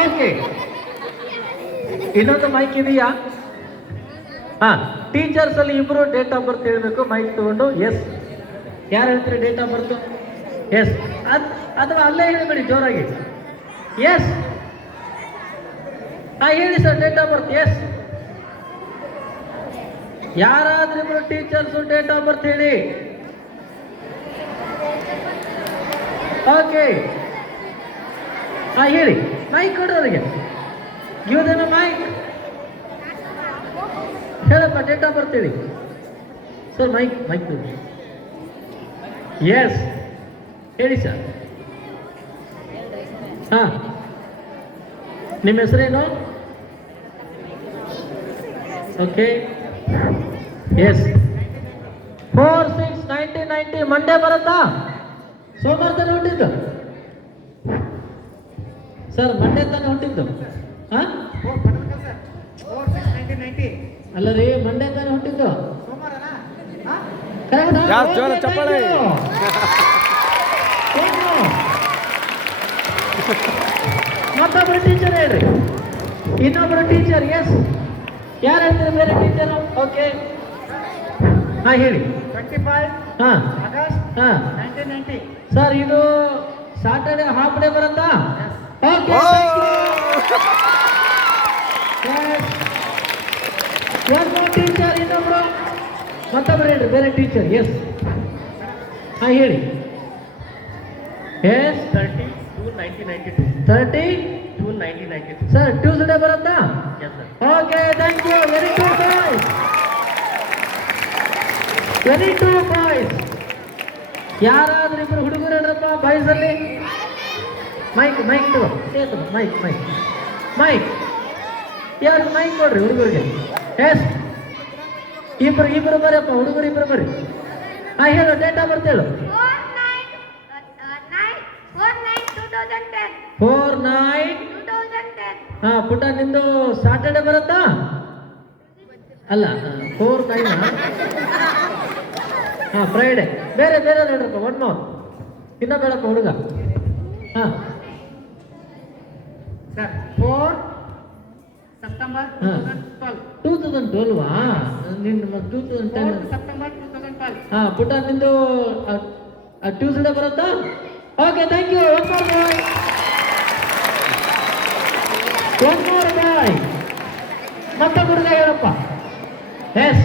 Okay, ಇನ್ನೊಂದು mic ಇದೆಯಾ? ಹಾ, ಟೀಚರ್ಸ್ ಅಲ್ಲಿ ಇಬ್ರು ಡೇಟ್ ಆಫ್ ಬರ್ತ್ ಹೇಳ್ಬೇಕು ಮೈಕ್ ತಗೊಂಡು. ಎಸ್, ಯಾರು ಹೇಳ್ತೀರಿ ಡೇಟ್ ಆಫ್ ಬರ್ತ್? ಎಸ್, ಅಥವಾ ಅಲ್ಲೇ ಹೇಳ್ಬೇಡಿ, ಜೋರಾಗಿ. ಎಸ್, ಹಾ ಹೇಳಿ sir date of birth. Yes, ಯಾರಾದ್ರೂ ಇಬ್ರು ಟೀಚರ್ಸ್ ಡೇಟ್ ಆಫ್ ಬರ್ತ್ ಹೇಳಿ. ಓಕೆ, ಹಾ ಹೇಳಿ, ಮೈಕ್ ಕೊಡು ಅವರಿಗೆ, ಗಿವ್ ದೆಮ್ ಎ ಮೈಕ್. ಹೇಳಪ್ಪ ಡೇಟ್ ಆಫ್ ಬರ್ತ್ ಹೇಳಿ ಸರ್. ಮೈಕ್ ಮೈಕ್ ಎಸ್ ಹೇಳಿ ಸರ್. ಹಾ, ನಿಮ್ಮ ಹೆಸರೇನು? ಓಕೆ, ಎಸ್, 4/6/1990 ಮಂಡೇ ಬರುತ್ತಾ? ಸೋಮವಾರ ತಾನೇ ಹೊಂಟಿದ್ದು ಸರ್, ಮಂಡೇ ತಾನೇ ಹೊಂಟಿದ್ದು. ಹಾ ಅಲ್ಲ ರೀ, ಮಂಡೇ ತಾನೇ ಹೊಂಟಿದ್ದು. ಚಪ್ಪಾಳೆ. ಮತ್ತೊಬ್ಬರು ಟೀಚರ್ ಹೇಳ್ರಿ, ಇನ್ನೊಬ್ಬರು ಟೀಚರ್. ಎಸ್, ಯಾರು ಹೇಳ್ತೀರಿ ಬೇರೆ ಟೀಚರು? ಓಕೆ, ಹಾ ಹೇಳಿ. 25 ಹಾ ಆಗಸ್ಟ್ ಹಾ 1990. ಸರ್, ಇದು ಸಾಟರ್ಡೆ ಹಾಫ್ ಡೇ ಬರುತ್ತಾ? ಓಕೆ, ಒಂದು ಟೀಚರ್, ಇನ್ನೊಬ್ರು ಮತ್ತೊಬ್ಬರು ಹೇಳ್ರಿ ಬೇರೆ ಟೀಚರ್. ಎಸ್, ಹಾ ಹೇಳಿ. ಎಸ್, 30/2/1992. 30/2/1992. ಸರ್, ಟ್ಯೂಸ್ಡೇ ಬರುತ್ತಾ? Yes sir. Okay, thank you. Very good boys, very two boys. ಯಾರಾದ್ರೂ ಇಬ್ರು ಹುಡುಗರು ಹೇಳ್ರಪ್ಪ ಬಾಯ್ಸ್ ಅಲ್ಲಿ. ಮೈಕ್ ಮೈಕ್ ತಗೋ, ಮೈಕ್ ಮೈಕ್ ಮೈಕ್, ಯಾರು ಮೈಕ್ ಕೊಡ್ರಿ ಹುಡುಗರಿಗೆ. ಎಸ್, ಇಬ್ರು ಇಬ್ರು ಬರ್ರಪ್ಪ, ಹುಡುಗರು ಇಬ್ರು ಬರ್ರಿ. ಹಾ ಹೇಳು, ಡೇಟ್ ಆಫ್ ಬರ್ತ್ ಹೇಳು. 4/9/2010. 4/9. ಹಾ ಪುಟ, ನಿಂದು ಸಾಟರ್ಡೆ ಬರುತ್ತಾ? ಅಲ್ಲ, 4/9. ಹಾ ಫ್ರೈಡೆ. ಬೇರೆ ಬೇರೆ ನೋಡ್ರಪ್ಪ, ಒನ್ ಮೋರ್, ಇನ್ನ ಬೇಡಪ್ಪ ಹುಡುಗ. ಹಾ ಸರ್, 4 ಸೆಪ್ಟೆಂಬರ್ 2012. 2012ವಾ? ನಿನ್ನ 2010. 4 ಸೆಪ್ಟೆಂಬರ್ 2012. ಹಾ ಪುಟ, ನಿಂದು ಟ್ಯೂಸ್ಡೇ ಬರುತ್ತಾ? Okay, thank you. One more boy, one more boy. ಮತ್ತೊಬ್ಬ ಹುಡುಗ ಹೇಳಪ್ಪ. ಎಸ್.